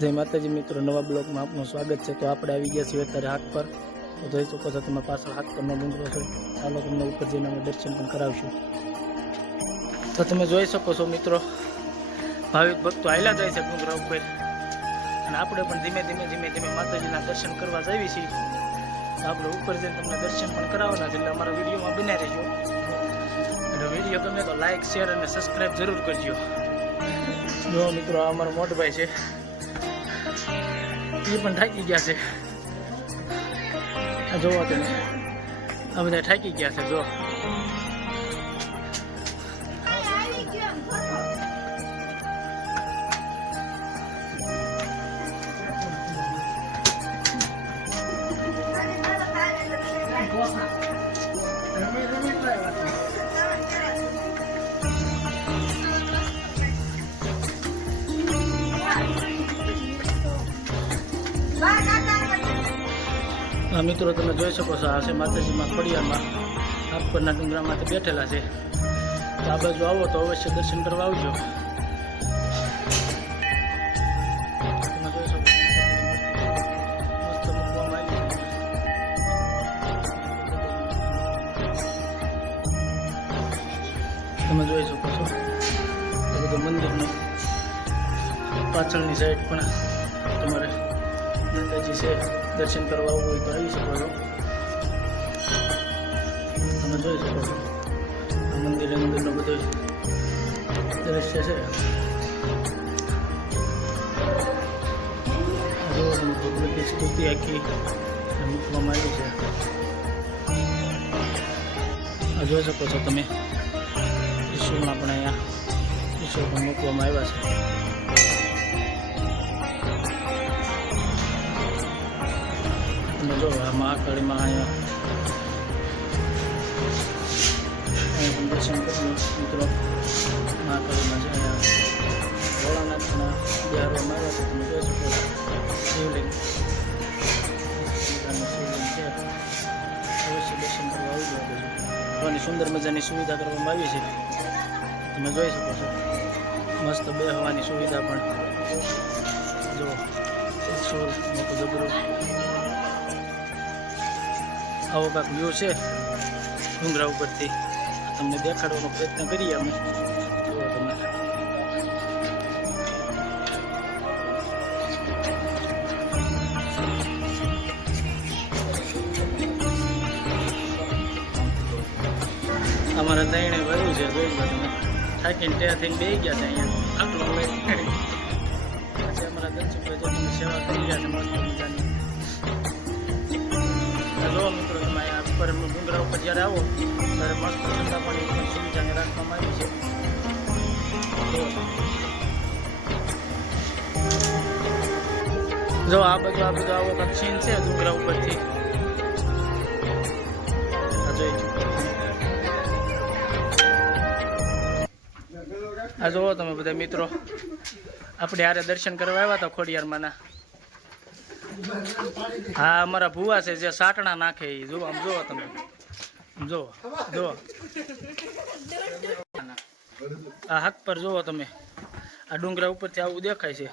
જય માતાજી મિત્રો, નવા બ્લોગમાં આપનું સ્વાગત છે. તો આપણે આવી ગયા છીએ અત્યારે હાથ પર. તો જોઈ શકો છો તમે પાછળ હાથ પરનો ડુંગરો છે. ચાલો તમને ઉપર જઈને અમે દર્શન પણ કરાવશું. તો તમે જોઈ શકો છો મિત્રો, ભાવિક ભક્તો આયલા જાય છે ડુંગરા ઉપર. અને આપણે પણ ધીમે ધીમે ધીમે ધીમે માતાજીના દર્શન કરવા જઈએ છીએ. આપણે ઉપર જઈને તમને દર્શન પણ કરાવવાના છે. એટલે અમારા વિડીયોમાં બના રહેજો. અને વીડિયો ગમે તો લાઈક શેર અને સબસ્ક્રાઈબ જરૂર કરજો. જો મિત્રો, આ અમારો મોટભાઈ છે. એ પણ થાકી ગયા છે આ જોવો તમે આ બધા થાકી ગયા છે જો આ મિત્રો, તમે જોઈ શકો છો, આ છે માતાજીમાં ખોડિયારમાં આપરના ડુંગરામાંથી બેઠેલા છે. તો આ બાજુ આવો, તો અવશ્ય દર્શન કરવા આવજો. તમે જોઈ શકો છો આ બધું મંદિરનું પાછળની સાઈડ પણ તમારે માતાજી છે, દર્શન કરવા આવવું હોય તો આવી શકો છો. તમે જોઈ શકો છો. આ મંદિર અંદરનો બધો દ્રશ્ય છે. ભગવતી સ્તુતિ આખી મૂકવામાં આવી છે. જોઈ શકો છો તમે. ત્રિશુલમાં પણ અહીંયા ત્રિશુલ પણ મૂકવામાં આવ્યા છે. જો આ મહાકાળીમાં અહીંયા પણ દર્શન કર્યું, મિત્રો. મહાકાળીમાં છે અહીંયા ભોળાનાથના બિહારમાં આવ્યા છે, તમે જોઈ શકો શિવલિંગ. શિવલિંગ છે. અવશ્ય દર્શન કરવા આવી જાવ આવવાની સુંદર મજાની સુવિધા કરવામાં આવી છે. તમે જોઈ શકો છો. મસ્ત બે હવાની સુવિધા પણ. જો મોટું જબરું. આવો કાંક વ્યૂ છે. ડુંગરા ઉપરથી. તમને દેખાડવાનો પ્રયત્ન કરીએ અમે. જુઓ તમે અમારા ત્રણે વયું છે, જોઈ થાકીને ત્યાં થઈને બે ગયા છે અહીંયા. આટલું અમે પછી અમારા દર્શકોએ જે તમે સેવા કરી રહ્યા છે મસ્ત મજાની ઉપર ડુંગરા ઉપર જ્યારે આવો, ત્યારે મસ્ત ઠંડા પાણી સુવિધાને રાખવામાં આવી છે. જો આ બધું આ બધું આવો કચ્છીન છે, ડુંગરા ઉપરથી આ જોવો તમે. બધા મિત્રો આપણે હારે દર્શન કરવા આવ્યા હતા ખોડિયારમાંના હા, અમારા ભુવા છે જે સાટણા નાખે એ જુઓ, આમ જુઓ તમે. જુઓ જુઓ. આ હાથ પર જુઓ તમે. આ ડુંગરા ઉપરથી આવું દેખાય છે.